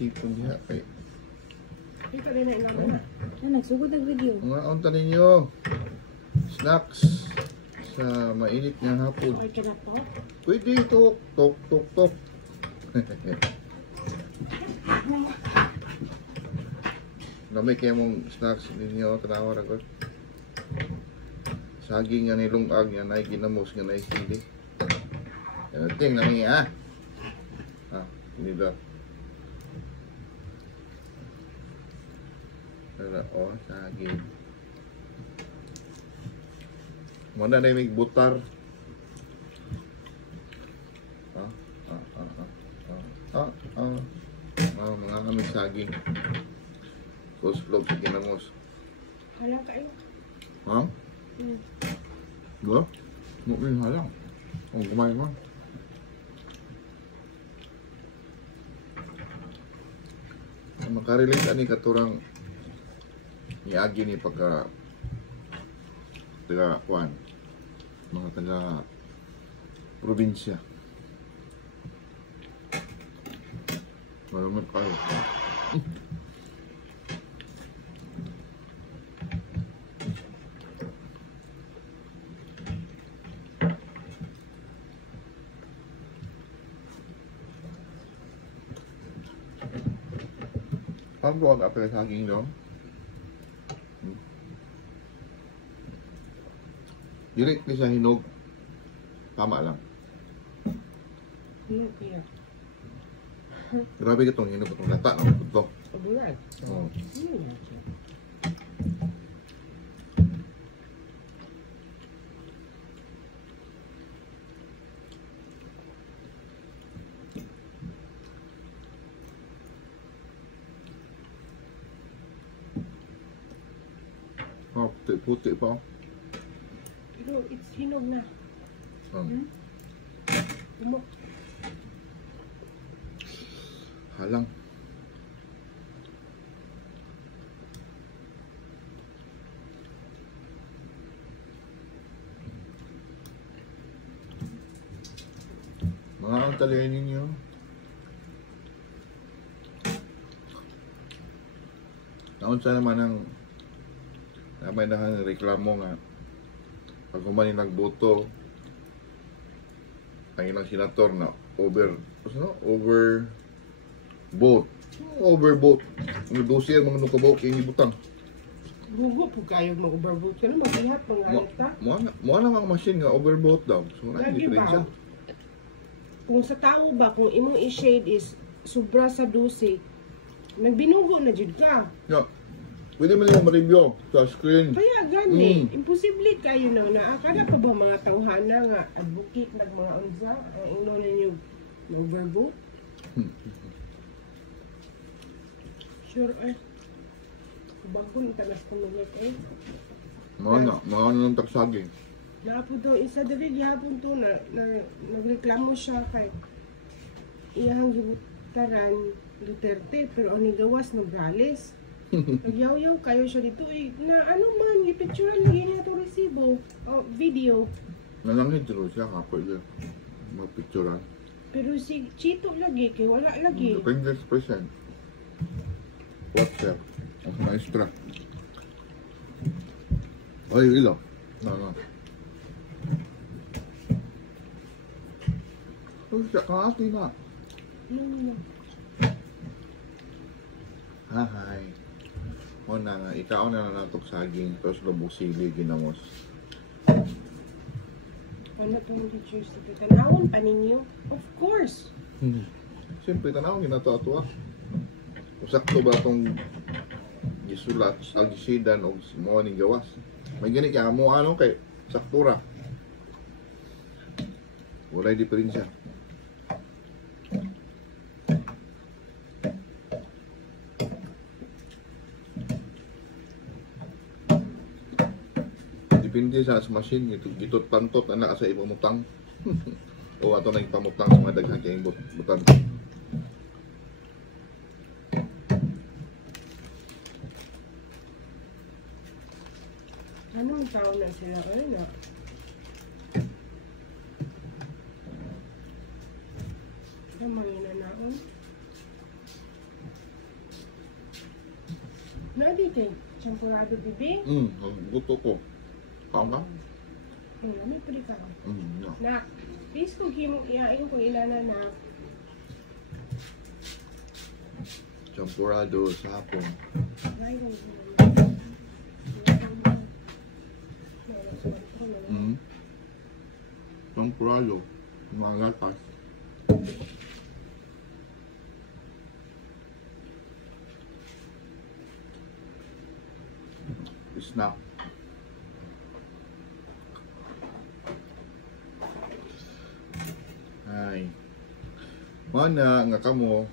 sipon niya. Ay. Ito rin na ilang na. Nagsugod ang video. Mga unta ninyo. Snacks. Sa mainit nga hapon. Okay ka na po? Pwede ito. Tok, tok, tok. Dami kayo mong snacks ninyo. Tanawa na ko. Saging nga nilungag nga na ginamos nga na isili. Yan ting na niya. Ah, ini daw. Wala, oh, saging. Muna na yung butar. Mga kami saging. Coleslaw sa ginamos. Halang kayo. Ha? Ba? Mukha halang. Kung kumain mo. Makarelate ani katurang niagi ni pagka taga kuan mga taga probinsya. Marami kayo. Ang buwag apel sa saging daw. Direct ni sa hinog. Tama lang. Iya. Grabe ka itong hinog itong lata ng puto. Pabulag. Oo. Iya. Oh, puti-puti pa. Pero it's hinog na. Umok. Halang. Mga ang talayan ninyo. Naunsa naman ang may nang reklamo nga pag kumani nagboto ang ilang senator na overvote ang dosier mga nukabaw kay ibutang Gugo po kayo mag-overvote ka na mag-ihat pangalit ka. Mo na mga machine nga overvote daw. So na Lagi diferensya. ba? Kung sa tao ba, kung imong i-shade is sobra sa 12, nagbinugo na jud ka. Yeah. Pwede mo nila ma-review sa screen. Kaya gani, imposible kayo na kada pa ba mga tawhana nga advocate nag mga unsa ang ingno ninyo overvote? Sure Bakun talas kumulit Mga ng tagsaging. Napo daw isa dali gihapon to na nagreklamo siya kay iyang gibutaran Duterte pero ang nigawas Nograles. Nagyaw-yaw kayo siya dito na ano man gipicturean lagi niya to resibo video. Nalangit siya kapag magpicturean. Pero si Chito lagi kay wala lagi. Depende sa present. WhatsApp. Ang maestra. Ay, ilo. No. Oh, siya kahati na. No. Hi. O na nga, ikaw na natok saging, tapos lubog sili, ginamos. Ano pong teachers na tanawon pa ninyo? Of course. Siyempre, tanawang ginato-ato ah. Sakto ba itong gisulat, algisidan o mga ning gawas? May ganit kaya mo ano kay saktura. Walay diferensya. Depende sa machine, gitot pantot na sa ibang mutang. O ato na ipamutang sa mga daghang kayong butang. Anong taon na sila kayo na? Ito mga inanaon. kay champurado bibi. Gusto ko. Kaon ka? May pwede ka. No. Na, please kung himong iain kung ilana na. Champurado sa hapon. Mayroon ko. Champurado. Mga gatas. Snack. Ay. Mana nga kamo.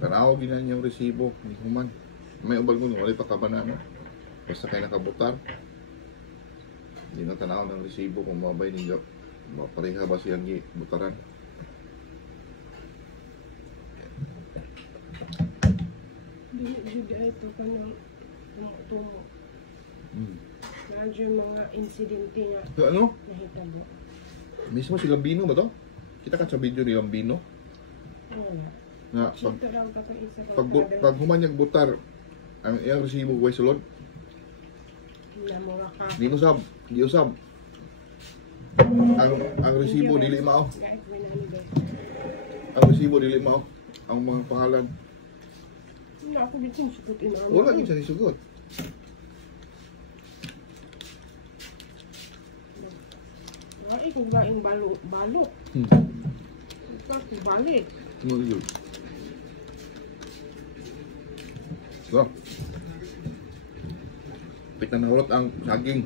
Tanaw ginan yung resibo, hindi human. May ubal mo wala pa ka banana. Basta kay nakabutar. Hindi na tanaw ng resibo kung mabay ninyo. Mapareha ba siyang butaran. Dili jud ay to kanang tumo. Nandiyo yung mga insidente nga So, ano? nahitabo. Mismo si Gambino ba to? Kita ka sa video ni Gambino? Wala. Na Chito lang ka isa ko. pag humanyag butar, ang iyang resibo ko ay sulod. Na mga ka. Di usab, di usab. Ang resibo dili mao. Guys, may nalibay. Ang resibo dili mao. Ang mga pangalan. Wala ako din sukutin ang Wala gyud sa nisugot. Wala kung baing balo. Ito kung balik. Ano yun? So, pitan na hulot ang saging.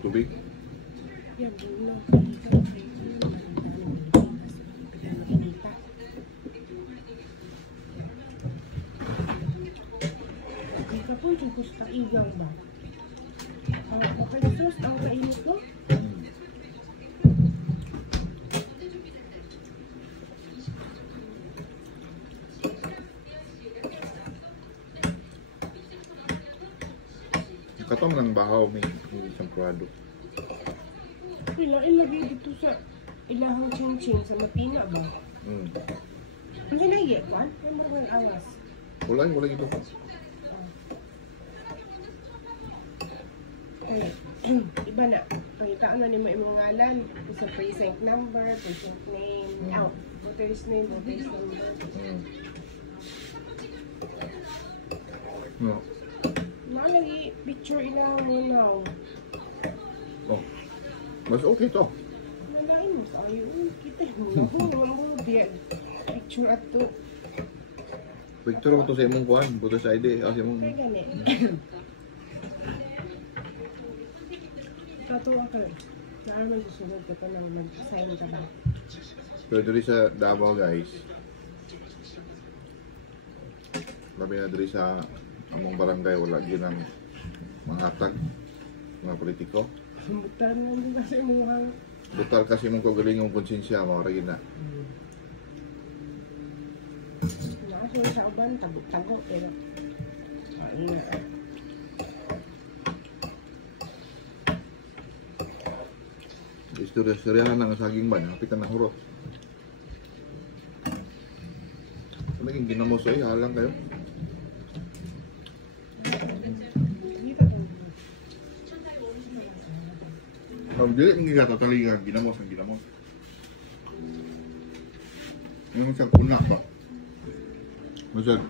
Tubig. Yan, yun lang. Kapag yung kusta igang ba? Makalisuas ang kainit ko? Katong ng bahaw may champurado. Pila ilagay dito sa ilahang chin-chin sa mapina ba? Ang hinagi ko, may marang angas. Wala ito. Ay, iba na. Pangitaan na ni mo imong ngalan. Isa precinct number, precinct name, voter's name, voter's number. No. Nalagi picture ilang mo now. Oh. Mas okay to. Nalain mo sa ayo. Kita mo na mo biya. Picture ato. Picture mo to sa imong kuhan. Buto sa ID. Kasi mong... Kaya gani. Tato ako. Naman susunod ka na mag-sign ka ba? Pero diri sa Davao guys. Labi na diri sa among barangay wala gyud ang mga hatag mga politiko. Butan na din kasi mga Butar kasi mong kagalingong konsensya mga rin na. nasa sa uban tago-tago pero na. Istorya-istoryahan ng saging ba? Napitan na hurot. Naging ginamos ay halang kayo. Ang dili ang gigatatalingan, ginamos ang ginamos. Ano siyang kunak ba? Masag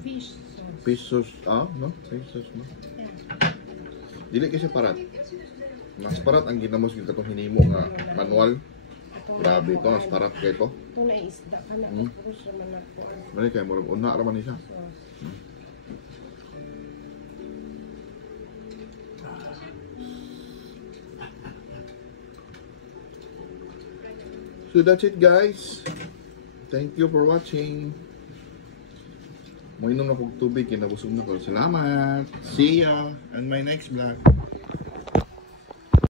Fish sauce. pesos, no? Pesos, no? Dili kasi parat. Mas parat ang ginamos yung katong hinimo nga manual. Grabe ito, mas parat kay ito. Ito na isda ka na. Tapos naman na po. Mali kay murag una raman ni siya. So that's it guys. Thank you for watching. Mainom na kong tubig, kinabusog na ko. Salamat. See ya on my next vlog.